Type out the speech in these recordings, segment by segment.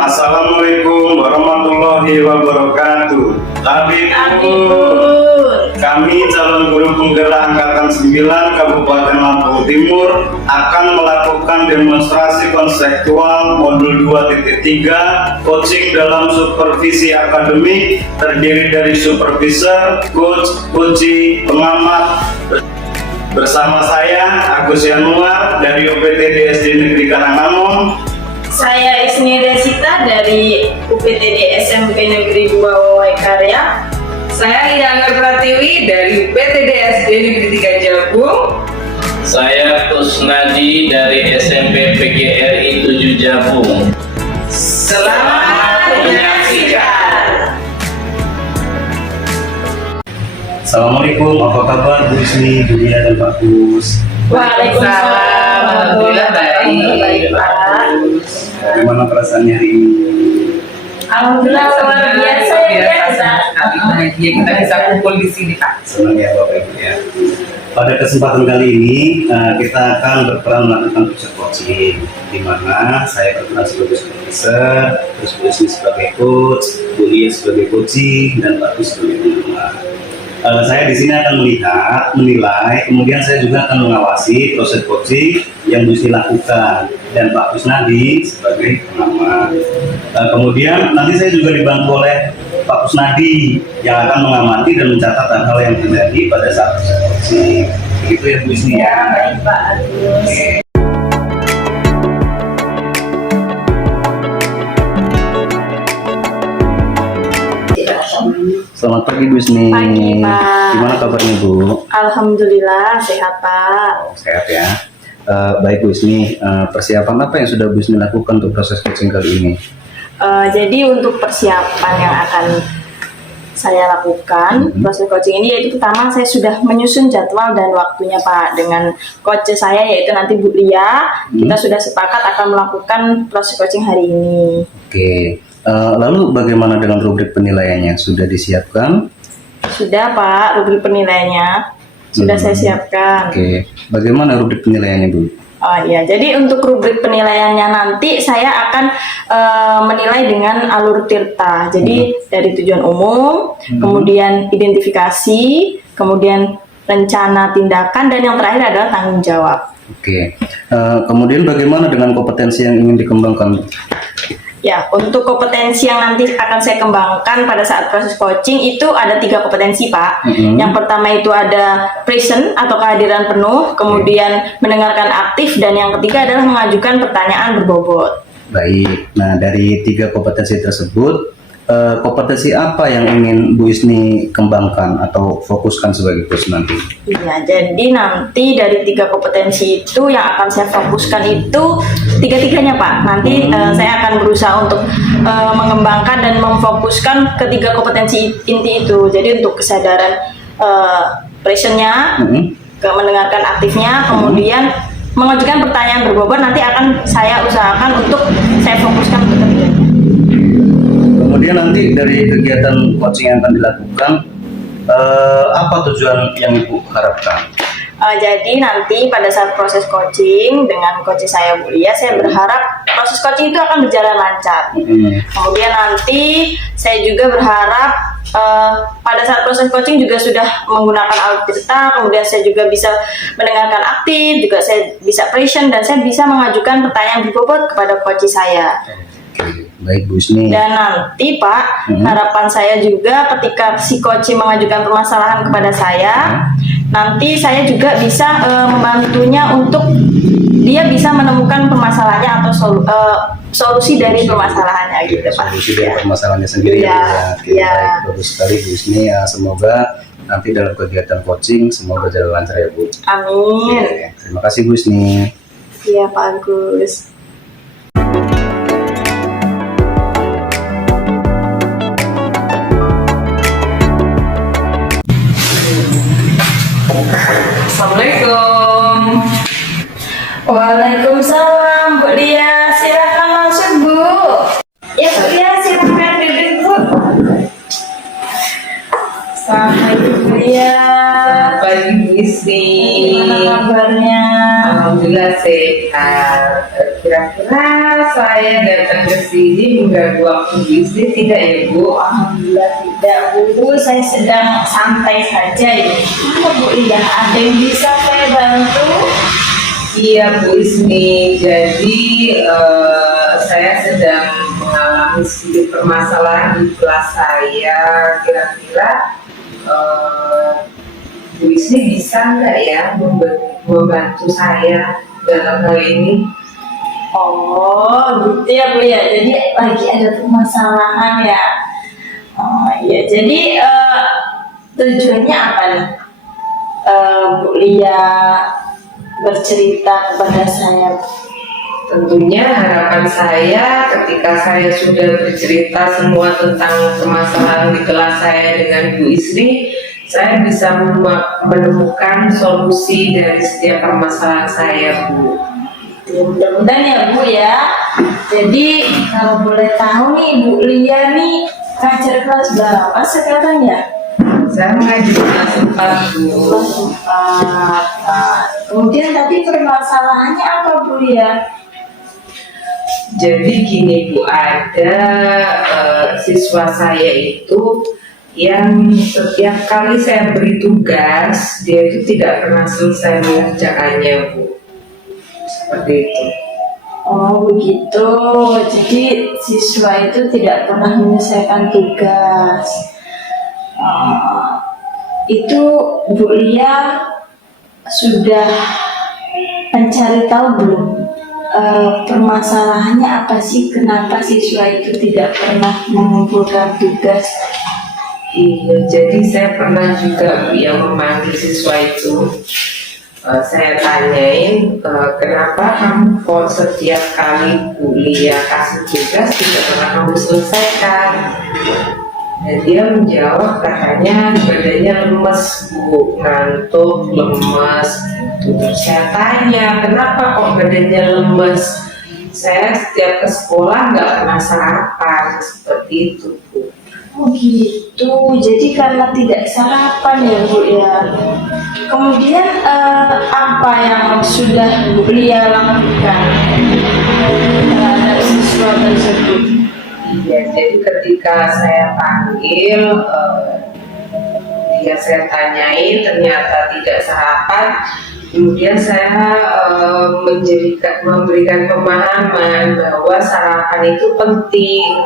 Assalamualaikum warahmatullahi wabarakatuh. Kami calon guru penggerak Angkatan 9 Kabupaten Lampung Timur akan melakukan demonstrasi konseptual modul 2.3 coaching dalam supervisi akademik terdiri dari supervisor, coach, coachee, pengamat. Bersama saya Agus Yanuar dari UPTD SD Negeri Karangmangun. Saya Isni Desita dari UPTD SMP Negeri 2 Wawai Karya. Saya Ida Anggar Pratiwi dari UPTD SD Negeri 3 Jabung. Saya Kusnadi dari SMP PGRI 7 Jabung. Selamat menyaksikan. Assalamualaikum, apa kabar Bu Isni, Bu Lia, dan Pak Gus? Waalaikumsalam. Alhamdulillah baik. Pak. Bagaimana perasaannya hari ini? Alhamdulillah luar biasa ya. Bahagia kita bisa kumpul di sini, Pak. Senang ya Bapak Ibu ya. Pada kesempatan kali ini kita akan berperan melakukan proses coaching, di mana saya berperan sebagai supervisor, terus Bu Isni sebagai coach, Bu Lia sebagai coachee, dan Pak Gus sebagai pengamat. Saya di sini akan melihat, menilai, kemudian saya juga akan mengawasi proses coaching yang Bu Isni lakukan, dan Pak Kusnadi sebagai pengamat. Kemudian nanti saya juga dibantu oleh Pak Kusnadi yang akan mengamati dan mencatat hal-hal yang terjadi pada saat proses coaching. Begitu ya Bu Isni ya. Baik Pak Agus. Selamat pagi Bu Isni. Pagi, Pak. Gimana kabarnya Bu? Alhamdulillah sehat Pak. Sehat ya. Baik Bu Isni, persiapan apa yang sudah Bu Isni lakukan untuk proses coaching kali ini? Jadi untuk persiapan yang akan saya lakukan proses coaching ini, yaitu pertama saya sudah menyusun jadwal dan waktunya Pak dengan coach saya, yaitu nanti Bu Lia. Kita sudah sepakat akan melakukan proses coaching hari ini. Oke. Lalu bagaimana dengan rubrik penilaiannya? Sudah disiapkan? Sudah Pak, rubrik penilaiannya sudah saya siapkan. Oke. Bagaimana rubrik penilaiannya Bu? Oh iya, jadi untuk rubrik penilaiannya nanti saya akan menilai dengan alur tirta. Jadi dari tujuan umum, kemudian identifikasi, kemudian rencana tindakan, dan yang terakhir adalah tanggung jawab. Oke. Kemudian bagaimana dengan kompetensi yang ingin dikembangkan? Ya, untuk kompetensi yang nanti akan saya kembangkan pada saat proses coaching itu ada 3 kompetensi Pak. Yang pertama itu ada present atau kehadiran penuh, kemudian mendengarkan aktif, dan yang ketiga adalah mengajukan pertanyaan berbobot. Baik. Nah, dari 3 kompetensi tersebut, kompetensi apa yang ingin Bu Isni kembangkan atau fokuskan sebagai coach nanti? Iya, jadi nanti dari 3 kompetensi itu yang akan saya fokuskan itu 3-tiganya Pak. Nanti saya akan berusaha untuk mengembangkan dan memfokuskan ke 3 kompetensi inti itu. Jadi untuk kesadaran presentnya, ke mendengarkan aktifnya, kemudian mengajukan pertanyaan berbobot, nanti akan saya usahakan untuk saya fokuskan untuk ketiganya. Kemudian nanti dari kegiatan coaching yang akan dilakukan, apa tujuan yang Ibu harapkan? Jadi nanti pada saat proses coaching dengan coach saya Bu Lia, saya berharap proses coaching itu akan berjalan lancar. Kemudian nanti saya juga berharap pada saat proses coaching juga sudah menggunakan alat tirta, kemudian saya juga bisa mendengarkan aktif, juga saya bisa present, dan saya bisa mengajukan pertanyaan berbobot kepada coach saya. Baik Bu Isni. Dan nanti Pak, harapan saya juga ketika si coach mengajukan permasalahan kepada saya, nanti saya juga bisa membantunya untuk dia bisa menemukan permasalahannya atau solusi dari permasalahannya gitu Pak. Solusi dari permasalahannya sendiri ya. Oke, baik, bagus sekali Bu Isni. Semoga nanti dalam kegiatan coaching semua berjalan lancar ya Bu. Amin. Oke, terima kasih Bu Isni. Iya Pak Agus. Assalamualaikum. Waalaikumsalam Bu Lia, silakan masuk Bu. Ya Bu Lia, silakan duduk Bu. Assalamualaikum Bu Lia. Pagi Bu Isni. Gimana kabarnya? Alhamdulillah sehat. Kira-kira saya datang ke sini mengganggu waktu bisnis tidak ya Bu? Alhamdulillah tidak Bu, saya sedang santai saja ini. Apa Bu Iya, ada yang bisa saya bantu? Iya Bu Ismi, jadi saya sedang mengalami sedikit permasalahan di kelas saya. Kira-kira Bu Ismi bisa nggak ya membantu saya dalam hal ini? Oh, gitu ya Bu ya. Jadi lagi ada permasalahan ya. Oh iya, jadi tujuannya apa nih? Bu Lia bercerita kepada saya. Tentunya harapan saya ketika saya sudah bercerita semua tentang permasalahan di kelas saya dengan Bu Isri, saya bisa menemukan solusi dari setiap permasalahan saya Bu. Mudah-mudahan ya Bu ya. Jadi kalau boleh tahu nih Bu Lia nih ngajar kelas berapa sekarang ya? Saya mengajar kelas 4 Bu. Kelas 4. Kemudian tadi permasalahannya apa Bu Lia? Jadi gini Bu, ada siswa saya itu yang setiap kali saya beri tugas, dia itu tidak pernah selesai mengerjakannya Bu. Seperti itu. Oh begitu, jadi siswa itu tidak pernah menyelesaikan tugas. Itu Bu Lia sudah mencari tahu belum permasalahannya apa sih, kenapa siswa itu tidak pernah mengumpulkan tugas? Iya, jadi saya pernah juga Bu yang memanggil siswa itu. Saya tanyain kenapa kamu kok setiap kali kuliah kasih tugas tidak pernah kamu selesaikan. Dan dia menjawab katanya badannya lemes Bu, ngantuk, lemes gitu. Saya tanya kenapa kok badannya lemes, saya setiap ke sekolah nggak pernah sarapan, seperti itu Bu. Oh gitu, jadi karena tidak sarapan ya Bu ya. Kemudian apa yang sudah Bu Lia lakukan terhadap siswa tersebut? Iya, jadi ketika saya panggil, dia saya tanyain ternyata tidak sarapan. Kemudian saya memberikan pemahaman bahwa sarapan itu penting.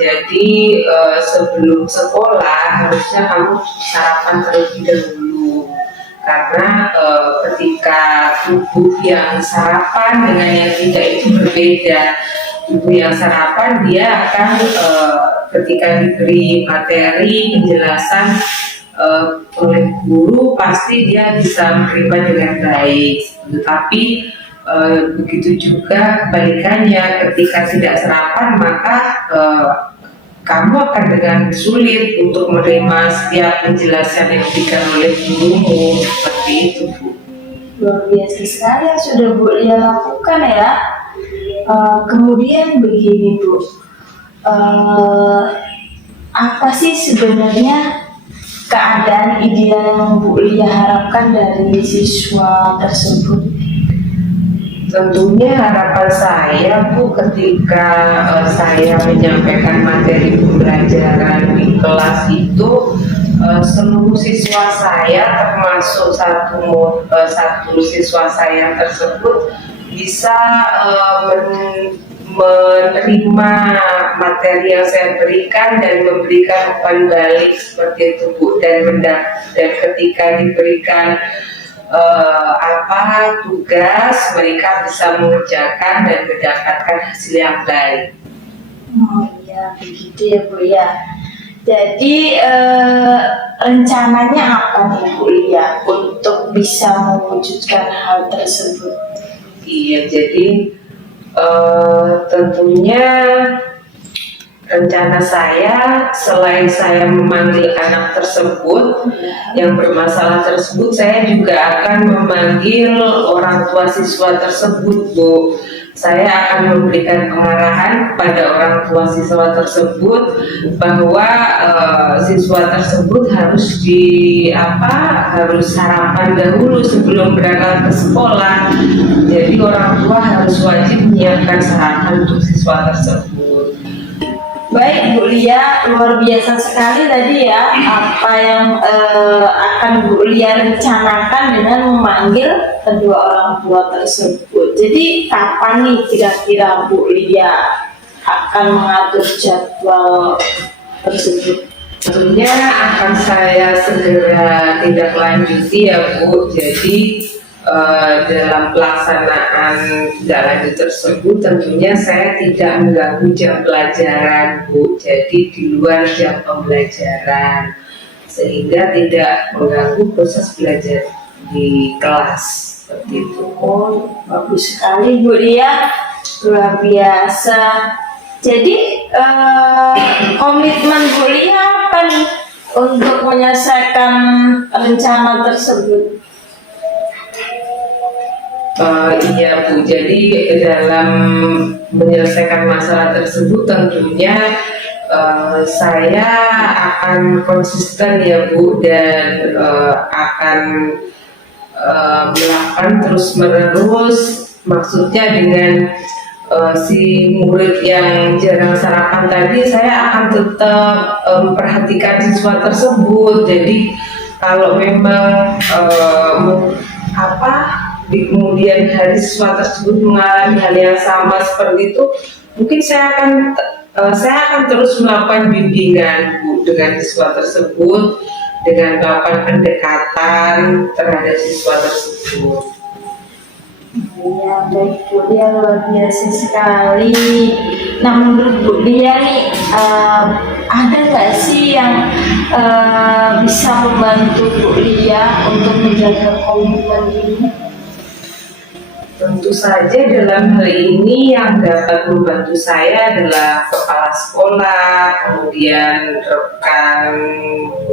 Jadi sebelum sekolah harusnya kamu sarapan terlebih dahulu. Karena ketika tubuh yang sarapan dengan yang tidak itu berbeda. Tubuh yang sarapan dia akan ketika diberi materi penjelasan oleh guru pasti dia bisa menerima dengan baik. Tetapi begitu juga kebalikannya, ketika tidak sarapan maka kamu akan dengan sulit untuk menerima setiap penjelasan yang diberikan oleh gurumu, seperti itu Bu. Luar biasa sekali yang sudah Bu Lia lakukan ya. Kemudian begini Bu, apa sih sebenarnya keadaan ideal yang Bu Lia harapkan dari siswa tersebut? Tentunya harapan saya Bu ketika saya menyampaikan materi pembelajaran di kelas itu seluruh siswa saya termasuk satu siswa saya tersebut bisa menerima materi yang saya berikan dan memberikan umpan balik seperti itu Bu, dan ketika diberikan tugas mereka bisa mengerjakan dan mendapatkan hasil yang baik. Oh iya begitu ya Bu ya. Jadi rencananya apa nih Bu Lia untuk bisa mewujudkan hal tersebut? Iya, jadi tentunya rencana saya selain saya memanggil anak tersebut yang bermasalah tersebut, saya juga akan memanggil orang tua siswa tersebut Bu. saya akan memberikan pengarahan kepada orang tua siswa tersebut bahwa siswa tersebut harus harus sarapan dahulu sebelum berangkat ke sekolah. Jadi orang tua harus wajib menyiapkan sarapan untuk siswa tersebut. Baik Bu Lia, luar biasa sekali tadi ya apa yang akan Bu Lia rencanakan dengan memanggil kedua orang tua tersebut. Jadi kapan nih kira-kira Bu Lia akan mengatur jadwal tersebut? Tentunya akan saya segera tindak lanjuti ya Bu. Jadi dalam pelaksanaan tindak lanjut tersebut tentunya saya tidak mengganggu jam pelajaran Bu. Jadi di luar jam pembelajaran sehingga tidak mengganggu proses belajar di kelas seperti itu. Oh, bagus sekali Bu Lia, luar biasa. Jadi komitmen Bu Lia apa nih untuk menyelesaikan rencana tersebut? Iya Bu, jadi dalam menyelesaikan masalah tersebut tentunya saya akan konsisten ya Bu, dan akan melakukan terus-menerus, maksudnya dengan si murid yang jarang sarapan tadi saya akan tetap memperhatikan siswa tersebut. Jadi kalau memang di kemudian hari siswa tersebut mengalami hal yang sama seperti itu, mungkin saya akan terus melakukan bimbingan Bu dengan siswa tersebut, dengan melakukan pendekatan terhadap siswa tersebut. Ya, baik Bu Lia, luar biasa sekali. Nah, menurut Bu Lia nih, ada nggak sih yang bisa membantu Bu Lia untuk menjaga komitmen ini? Tentu saja dalam hal ini yang dapat membantu saya adalah kepala sekolah, kemudian rekan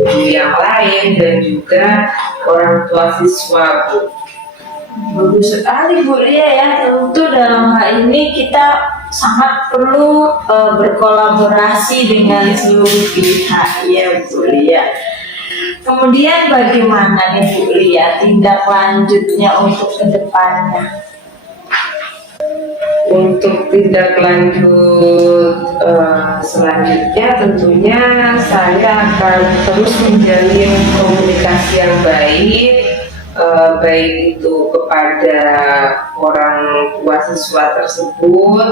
guru yang lain, dan juga orang tua siswa Bu. Bagus sekali Bu Lia ya. Tentu dalam hal ini kita sangat perlu berkolaborasi dengan seluruh pihak ya Bu Lia. Kemudian bagaimana nih Bu Lia tindak lanjutnya untuk kedepannya? Untuk tindak lanjut selanjutnya tentunya saya akan terus menjalin komunikasi yang baik, baik itu kepada orang tua siswa tersebut,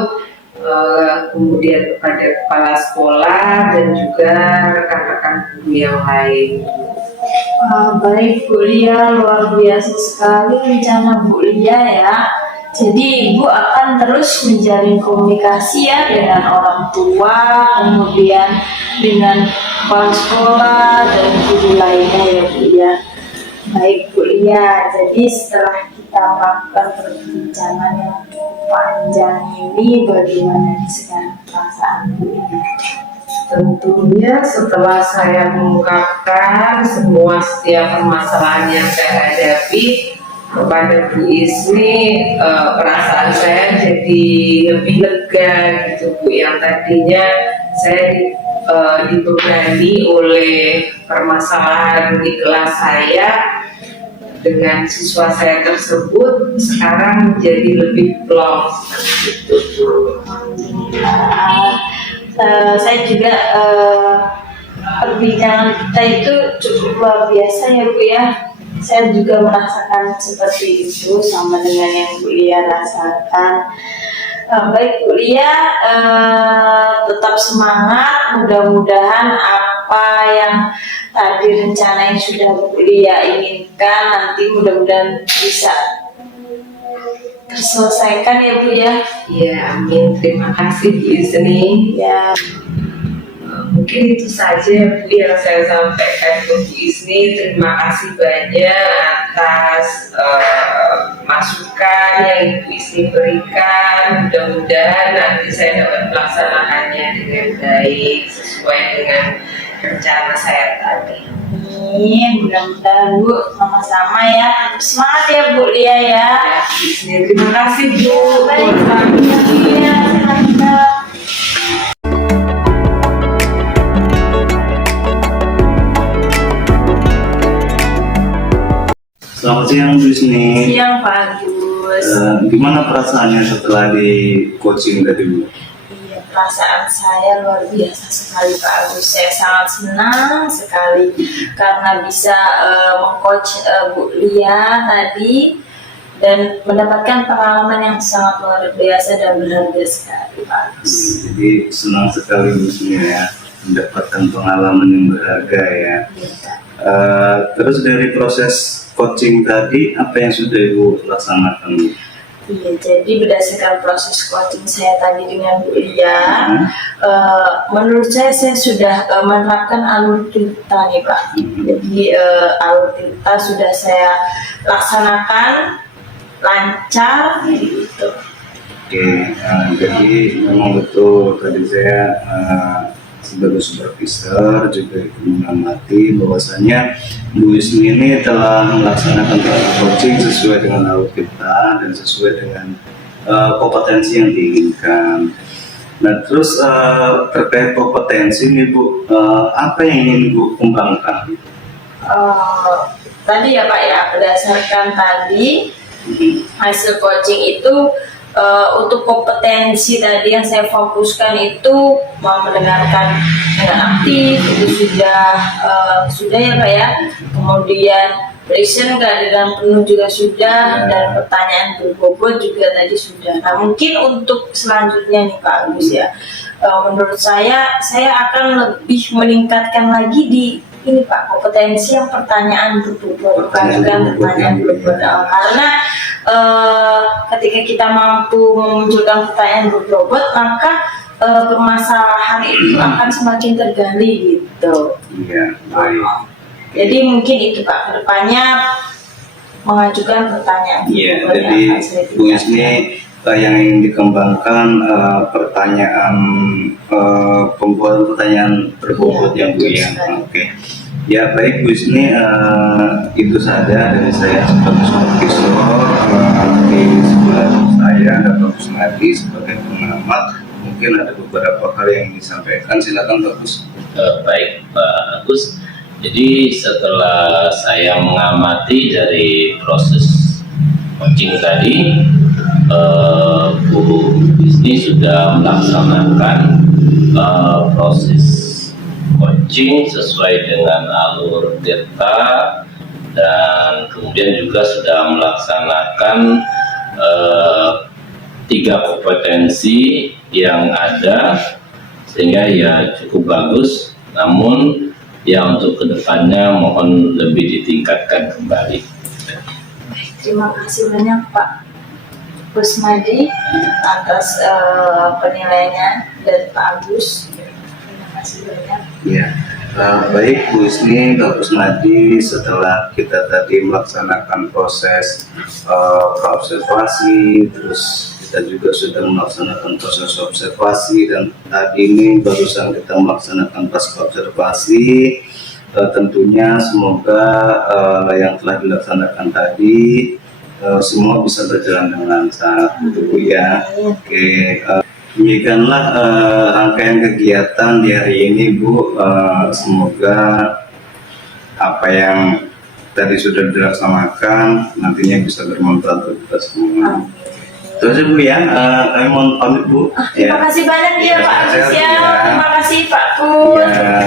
kemudian kepada kepala sekolah dan juga rekan-rekan guru yang lain. Baik Bu Lia, luar biasa sekali rencana Bu Lia ya. Jadi Ibu akan terus menjalin komunikasi ya dengan orang tua, kemudian dengan kepala sekolah dan guru lainnya ya Bu ya. Baik Bu Lia, jadi setelah kita melakukan perbincangan yang panjang ini, bagaimana nih sekarang perasaan Bu Lia? Tentunya setelah saya mengungkapkan setiap permasalahan yang saya hadapi kepada Bu Isni, perasaan saya jadi lebih lega gitu Bu. Yang tadinya saya dibebani oleh permasalahan di kelas saya dengan siswa saya tersebut, sekarang menjadi lebih plong seperti itu Bu. Saya juga perbincangan kita itu cukup luar biasa ya Bu ya. Saya juga merasakan seperti itu sama dengan yang Bu Lia rasakan. Baik Bu Lia, tetap semangat. Mudah-mudahan apa yang tadi rencana yang sudah Bu Lia inginkan nanti mudah-mudahan bisa terselesaikan ya Bu ya. Ya, amin. Terima kasih Bu Isni. Ya. Mungkin itu saja Bu yang saya sampaikan ke Bu Isni. Terima kasih banyak atas masukan yang Bu Isni berikan. Mudah-mudahan nanti saya dapat melaksanakannya dengan baik sesuai dengan rencana saya tadi. Amin. Mudah-mudahan Bu sama-sama ya. Semangat ya Bu Lia ya. Terima kasih Bu. Baik, Buat iya, silahkan. Selamat siang Bu Isni. Siang Pak Agus. Gimana perasaannya setelah di coaching tadi Bu? Iya, perasaan saya luar biasa sekali Pak Agus. Saya sangat senang sekali karena bisa mengcoach Bu Lia tadi dan mendapatkan pengalaman yang sangat luar biasa dan berharga sekali Pak Agus. Jadi senang sekali Bu Isni ya, mendapatkan pengalaman yang berharga ya. Iya, Kak. Terus dari proses coaching tadi, apa yang sudah Ibu laksanakan? Iya, jadi berdasarkan proses coaching saya tadi dengan Bu Lia, menurut saya sudah menerapkan alur cerita nih Pak. Jadi alur cerita sudah saya laksanakan lancar gitu. Oke, jadi memang betul tadi saya sebagai supervisor juga mengamati bahwasanya Bu Isni ini telah melaksanakan coaching sesuai dengan alur kita dan sesuai dengan kompetensi yang diinginkan. Nah, terus terkait kompetensi ini Bu, apa yang ingin Bu kembangkan? Tadi ya Pak ya, berdasarkan tadi hasil coaching itu untuk kompetensi tadi yang saya fokuskan itu mau mendengarkan dengan aktif itu sudah ya Pak ya. Kemudian present kehadiran penuh juga sudah, dan pertanyaan berbobot juga tadi sudah. Nah mungkin untuk selanjutnya nih Pak Agus ya, menurut saya akan lebih meningkatkan lagi di ini Pak, kompetensi yang pertanyaan berbobot, pertanyaan berbobot. Karena ketika kita mampu memunculkan pertanyaan berbobot, maka permasalahan itu akan semakin tergali gitu. Iya, baik. Jadi mungkin itu Pak, kedepannya mengajukan pertanyaan. Iya, berbobot jadi yang akan saya Bu tingkatkan. Isni yang ingin dikembangkan pertanyaan pembuatan pertanyaan berbobot Iya, yang Bu betul ya. sekali. Oke. Ya baik Bu Isni, itu saja dari saya sebagai supervisor di sebelah saya ada Pak Kusnadi sebagai pengamat. Mungkin ada beberapa hal yang disampaikan, silakan Pak Gus. Baik Pak Agus. Jadi setelah saya mengamati dari proses coaching tadi, Bu Isni sudah melaksanakan proses coaching sesuai dengan alur delta, dan kemudian juga sudah melaksanakan 3 kompetensi yang ada, sehingga ya cukup bagus. Namun ya untuk kedepannya mohon lebih ditingkatkan kembali. Terima kasih banyak Pak Kusnadi atas penilaiannya dari Pak Agus. Terima kasih banyak. Ya, baik Bu Isni, Pak Kusnadi, setelah kita tadi melaksanakan proses observasi, terus kita juga sudah melaksanakan proses observasi, dan tadi ini barusan kita melaksanakan proses observasi. Tentunya semoga yang telah dilaksanakan tadi semua bisa berjalan dengan lancar, Bu ya. Oke, demikianlah rangkaian kegiatan di hari ini Bu. Semoga apa yang tadi sudah dilaksanakan nantinya bisa bermanfaat untuk kita semua. Terus ya Bu ya, kami mohon pamit Bu. Terima kasih banyak ya Pak Agus ya. Ya. Terima kasih Pak Kus. Ya.